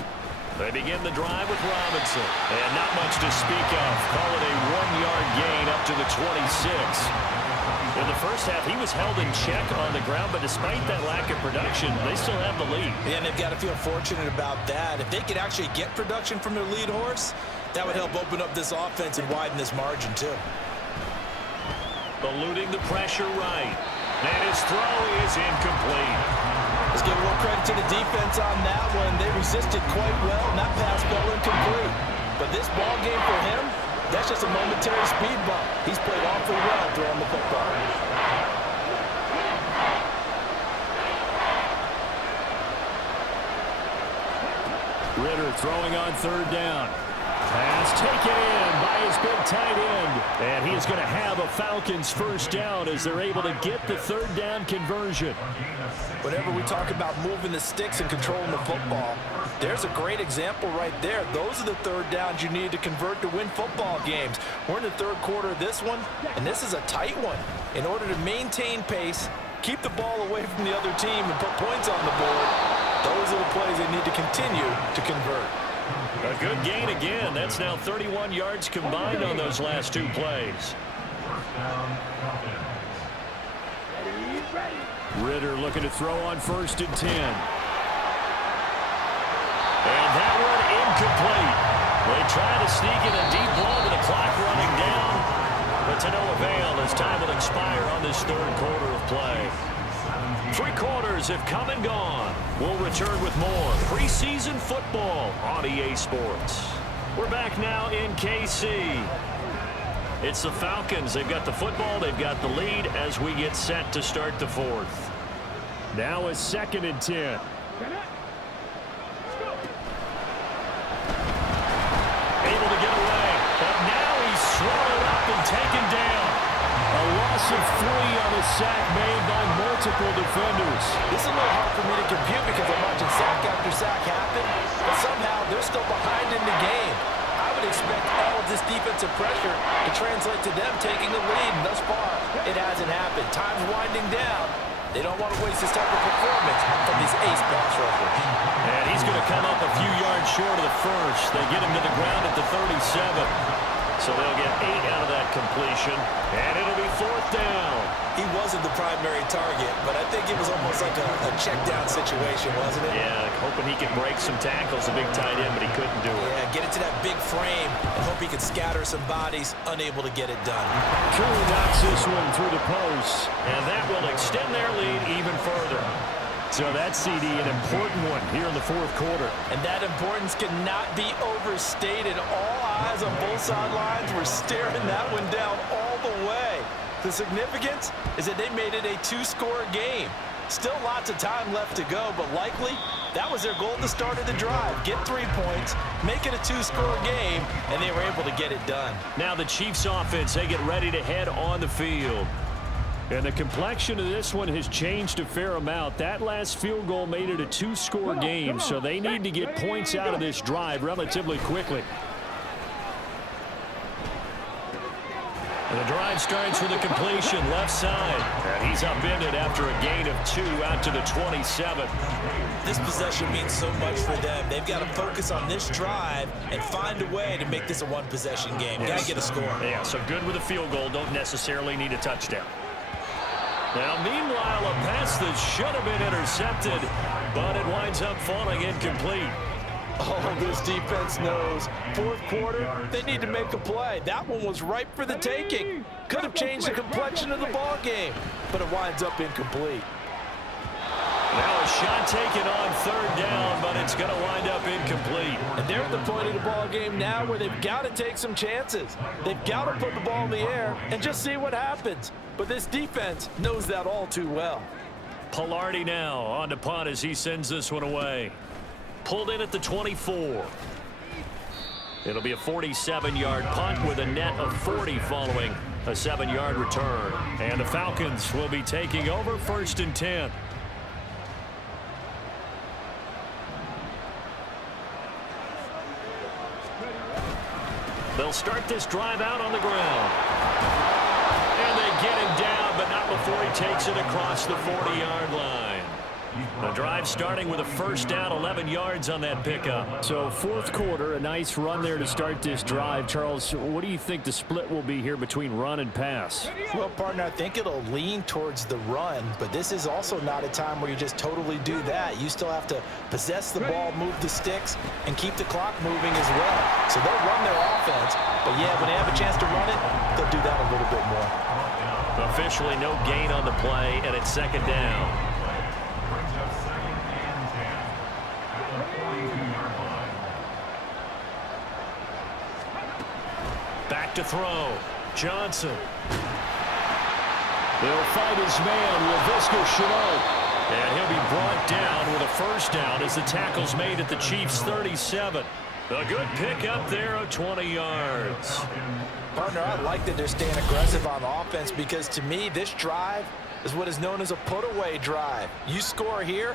They begin the drive with Robinson, and not much to speak of. Call it a 1-yard gain up to the 26. In the first half, he was held in check on the ground, but despite that lack of production, they still have the lead. Yeah, and they've got to feel fortunate about that. If they could actually get production from their lead horse, that would help open up this offense and widen this margin, too. Eluding the pressure right. And his throw is incomplete. Let's give a little credit to the defense on that one. They resisted quite well, and that pass fell incomplete. But this ball game for him, that's just a momentary speed bump. He's played awfully well throwing the football. Ritter throwing on 3rd down. Pass taken in by his big tight end. And he is going to have a Falcons 1st down as they're able to get the 3rd down conversion. Whenever we talk about moving the sticks and controlling the football, there's a great example right there. Those are the 3rd downs you need to convert to win football games. We're in the 3rd quarter of this one, and this is a tight one. In order to maintain pace, keep the ball away from the other team, and put points on the board, those are the plays they need to continue to convert. A good gain again. That's now 31 yards combined on those last 2 plays. 1st down, Falcons. Ritter looking to throw on 1st and 10. And that one incomplete. They try to sneak in a deep ball with the clock running down, but to no avail as time will expire on this 3rd quarter of play. 3 quarters have come and gone. We'll return with more preseason football on EA Sports. We're back now in KC. It's the Falcons. They've got the football. They've got the lead as we get set to start the 4th. Now a 2nd and 10. Able to get away, but now he's swallowed up and taken down. A loss of 3 on a sack made by multiple defenders. This is a little hard for me to compute because I'm watching sack after sack happen, but somehow they're still behind in the game. I would expect all of this defensive pressure to translate to them taking the lead, and thus far, it hasn't happened. Time's winding down. They don't want to waste this type of performance from these ace pass rushers. And he's going to come up a few yards short of the 1st. They get him to the ground at the 37. So they'll get 8 out of that completion, and it'll be 4th down. He wasn't the primary target, but I think it was almost like a check-down situation, wasn't it? Yeah, hoping he could break some tackles, a big tight end, but he couldn't do it. Yeah, get it to that big frame and hope he could scatter some bodies, unable to get it done. Curry knocks this one through the post, and that will extend their lead even further. So that CD, an important one here in the 4th quarter. And that importance cannot be overstated. All eyes on both sidelines were staring that one down all the way. The significance is that they made it a 2-score game. Still lots of time left to go, but likely that was their goal at the start of the drive. Get 3 points, make it a 2-score game, and they were able to get it done. Now the Chiefs offense, they get ready to head on the field. And the complexion of this one has changed a fair amount. That last field goal made it a 2-score game, so they need to get points out of this drive relatively quickly. And the drive starts with a completion left side. And he's upended after a gain of 2 out to the 27. This possession means so much for them. They've got to focus on this drive and find a way to make this a one-possession game. Got to get a score. Yeah, so good with a field goal. Don't necessarily need a touchdown. Now, meanwhile, a pass that should have been intercepted, but it winds up falling incomplete. Oh, this defense knows. 4th quarter, they need to make a play. That one was ripe for the taking. Could have changed the complexion of the ball game, but it winds up incomplete. Now a shot taken on 3rd down, but it's going to wind up incomplete. And they're at the point of the ball game now where they've got to take some chances. They've got to put the ball in the air and just see what happens. But this defense knows that all too well. Pilardi now on to punt as he sends this one away. Pulled in at the 24. It'll be a 47-yard punt with a net of 40 following a 7-yard return. And the Falcons will be taking over 1st and 10. They'll start this drive out on the ground. And they get him down, but not before he takes it across the 40-yard line. The drive starting with a 1st down, 11 yards on that pickup. So 4th quarter, a nice run there to start this drive. Charles, what do you think the split will be here between run and pass? Well, partner, I think it'll lean towards the run, but this is also not a time where you just totally do that. You still have to possess the ball, move the sticks, and keep the clock moving as well. So they'll run their offense, but yeah, when they have a chance to run it, they'll do that a little bit more. Officially no gain on the play, and it's 2nd down. Back to throw. Johnson. They'll fight his man, LaVisca Chenault. And he'll be brought down with a 1st down as the tackle's made at the Chiefs' 37. A good pickup there of 20 yards. Partner, I like that they're staying aggressive on offense because to me, this drive is what is known as a put-away drive. You score here,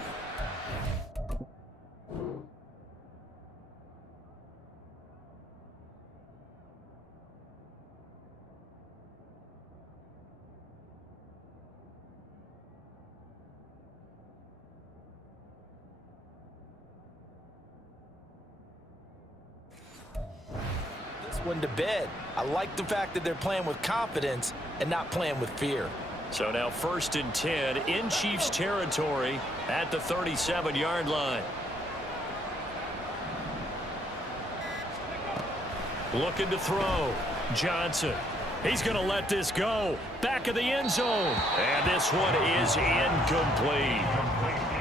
one to bed. I like the fact that they're playing with confidence and not playing with fear. So now 1st and 10 in Chiefs territory at the 37-yard line. Looking to throw. Johnson. He's going to let this go. Back of the end zone. And this one is incomplete.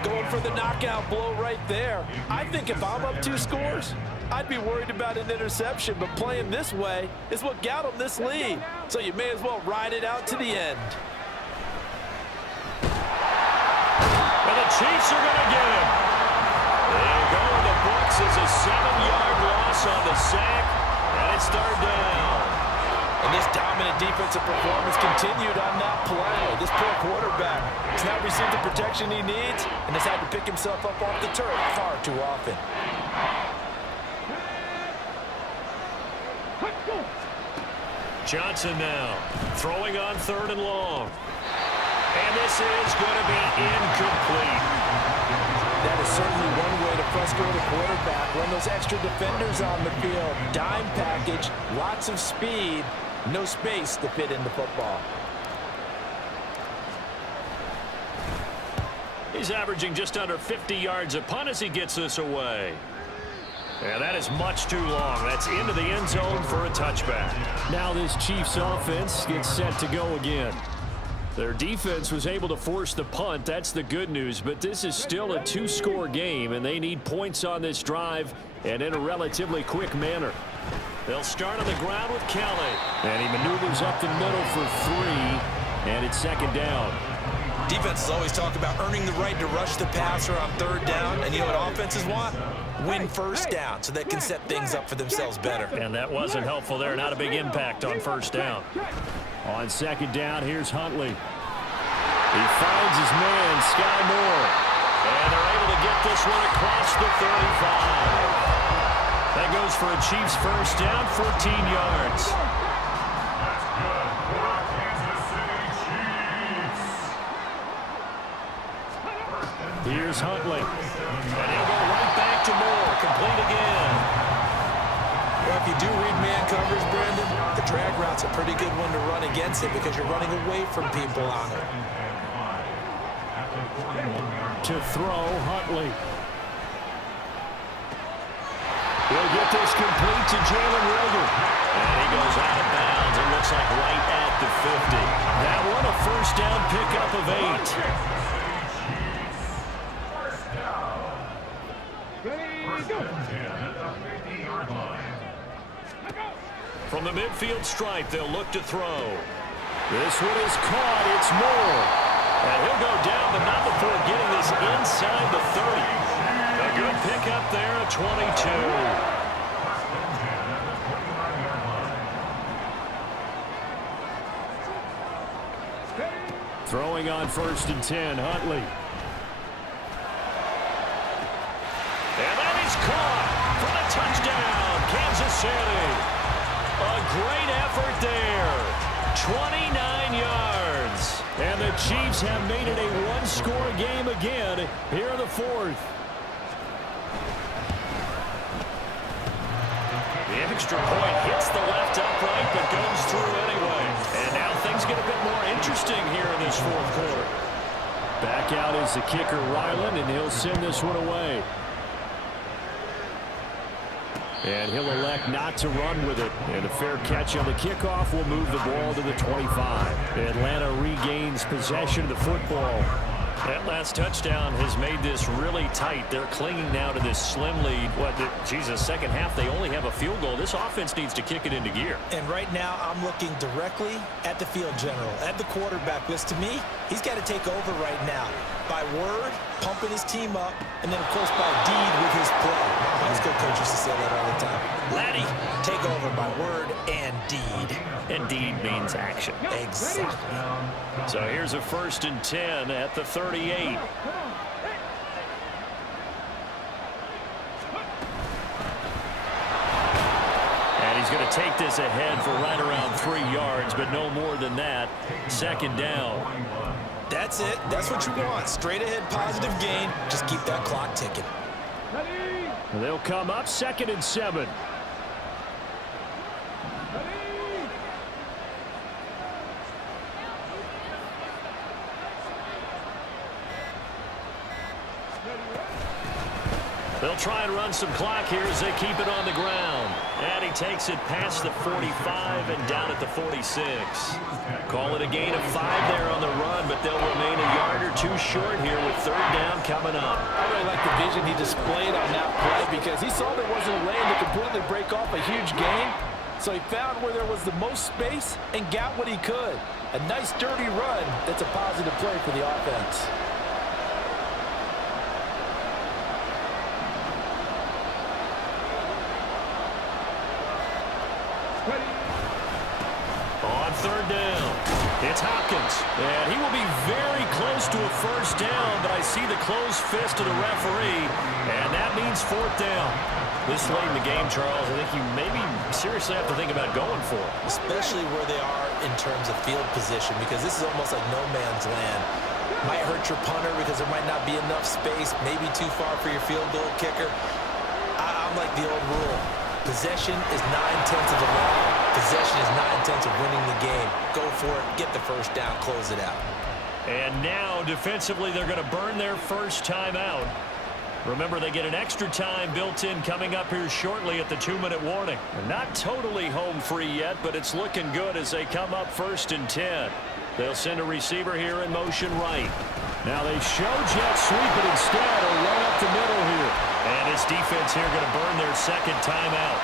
Going for the knockout blow right there. I think if I'm up 2 scores, I'd be worried about an interception, but playing this way is what got them this lead. So you may as well ride it out to the end. And the Chiefs are going to get him. They'll go in the books as a 7-yard loss on the sack, and it's 3rd down. And this dominant defensive performance continued on that play. This poor quarterback has not received the protection he needs and has had to pick himself up off the turf far too often. Johnson now throwing on 3rd and long. And this is going to be incomplete. That is certainly one way to frustrate a quarterback. Run those extra defenders on the field. Dime package, lots of speed, No space to fit in the football. He's averaging just under 50 yards a punt as he gets this away. And that is much too long. That's into the end zone for a touchback. Now this Chiefs offense gets set to go again. Their defense was able to force the punt. That's the good news. But this is still a two-score game, and they need points on this drive and in a relatively quick manner. They'll start on the ground with Kelly. And he maneuvers up the middle for 3, and it's second down. Defenses always talk about earning the right to rush the passer on third down. And you know what offenses want? Win first down so they can set things up for themselves better. And that wasn't helpful there. Not a big impact on first down. On second down, here's Huntley. He finds his man, Sky Moore. And they're able to get this one across the 35. That goes for a Chiefs first down, 14 yards. That's good for Kansas City Chiefs. Here's Huntley. And he'll go right back to Moore. Complete again. Well, if you do read man coverage, Brandon, the drag route's a pretty good one to run against it because you're running away from people on it. To throw, Huntley. He'll get this complete to Jalen Reagor. And he goes out of bounds. It looks like right at the 50. That one a first down pickup of 8. From the midfield stripe, they'll look to throw. This one is caught. It's Moore. And he'll go down, but not before getting this inside the 30. A good pickup there at 22. Throwing on 1st and 10, Huntley. And that is caught for the touchdown, Kansas City. A great effort there. 29 yards. And the Chiefs have made it a one-score game again here in the 4th. The extra point hits the left upright, but goes through anyway. And now things get a bit more interesting here in this 4th quarter. Back out is the kicker, Ryland, and he'll send this one away. And he'll elect not to run with it. And a fair catch on the kickoff will move the ball to the 25. Atlanta regains possession of the football. That last touchdown has made this really tight. They're clinging now to this slim lead. Second half, they only have a field goal. This offense needs to kick it into gear. And right now, I'm looking directly at the field general, at the quarterback, because to me, he's got to take over right now. By word, pumping his team up, and then, of course, by deed with his play. My high school coach used to say that all the time. Laddie, take over by word and deed. And deed means action. Exactly. So here's a 1st and 10 at the 38. And he's going to take this ahead for right around 3 yards, but no more than that. Second down. That's it. That's what you want. Straight ahead, positive gain. Just keep that clock ticking. They'll come up 2nd and 7. They'll try and run some clock here as they keep it on the ground. And he takes it past the 45 and down at the 46. Call it a gain of 5 there on the run, but they'll remain a yard or 2 short here with 3rd down coming up. I really like the vision he displayed on that play because he saw there wasn't a lane to completely break off a huge gain. So he found where there was the most space and got what he could. A nice, dirty run that's a positive play for the offense. On 3rd down, it's Hopkins. And he will be very close to a first down, but I see the closed fist of the referee, and that means 4th down. This late in the game, Charles, I think you maybe seriously have to think about going for it. Especially where they are in terms of field position, because this is almost like no man's land. Might hurt your punter because there might not be enough space, maybe too far for your field goal kicker. I'm like the old rule. Possession is 9/10 of the law. Possession is 9/10 of winning the game. Go for it, get the first down, close it out. And now, defensively, they're going to burn their first timeout. Remember, they get an extra time built in coming up here shortly at the 2-minute warning. They're not totally home free yet, but it's looking good as they come up 1st and 10. They'll send a receiver here in motion right. Now they show jet sweep, but instead are right up the middle here. And this defense here going to burn their second timeout.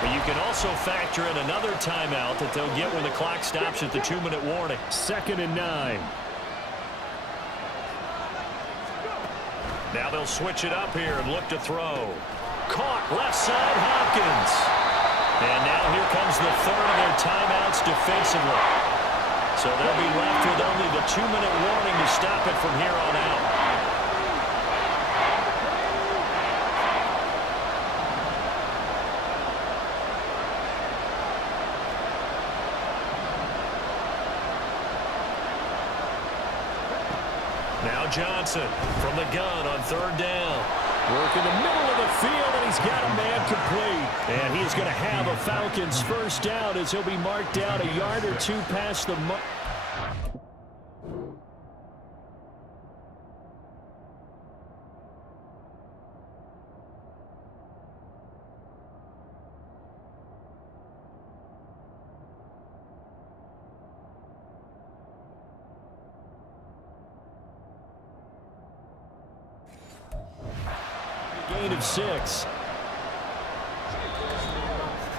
But you can also factor in another timeout that they'll get when the clock stops at the 2-minute warning. 2nd and 9. Now they'll switch it up here and look to throw. Caught left side, Hopkins. And now here comes the third of their timeouts defensively. So they'll be left with only the 2-minute warning to stop it from here on out. Now Johnson from the gun on 3rd down. Work in the middle of the field, and he's got a man complete. And he's going to have a Falcons first down as he'll be marked out a yard or two past the mark. Gain of 6.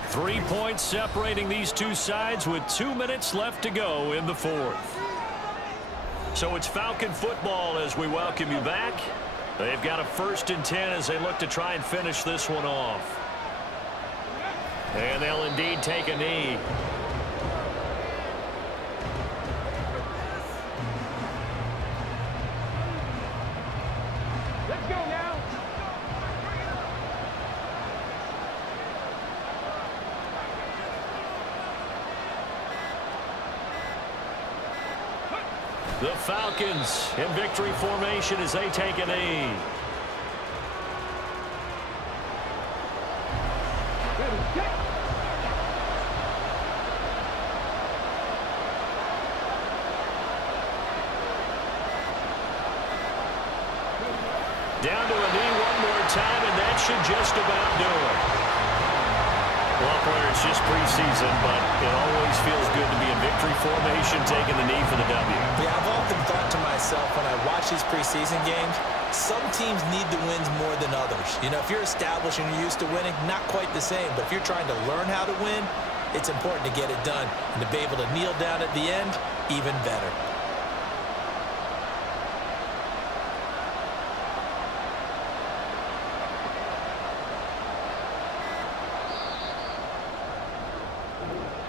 3 points separating these two sides with 2 minutes left to go in the 4th. So it's Falcon football as we welcome you back. They've got a 1st and 10 as they look to try and finish this one off. And they'll indeed take a knee. The Falcons in victory formation as they take a knee. Down to a knee one more time, and that should just about do it. Well, player, it's just preseason, but it always feels good to be in victory formation, taking the knee for the W. Yeah, I've often thought to myself when I watch these preseason games, some teams need the wins more than others. You know, if you're established and you're used to winning, not quite the same. But if you're trying to learn how to win, it's important to get it done. And to be able to kneel down at the end, even better.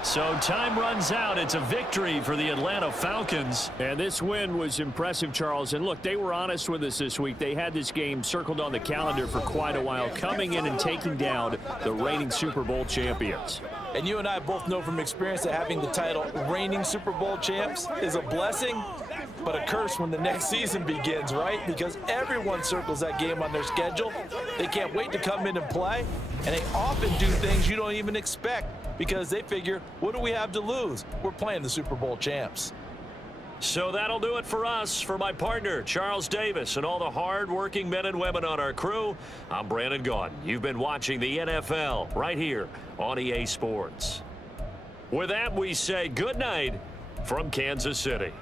So time runs out. It's a victory for the Atlanta Falcons. And this win was impressive, Charles. And look, they were honest with us this week. They had this game circled on the calendar for quite a while, coming in and taking down the reigning Super Bowl champions. And you and I both know from experience that having the title reigning Super Bowl champs is a blessing, but a curse when the next season begins, right? Because everyone circles that game on their schedule. They can't wait to come in and play, and they often do things you don't even expect because they figure, what do we have to lose? We're playing the Super Bowl champs. So that'll do it for us. For my partner, Charles Davis, and all the hard-working men and women on our crew, I'm Brandon Gaudin. You've been watching the NFL right here on EA Sports. With that, we say good night from Kansas City.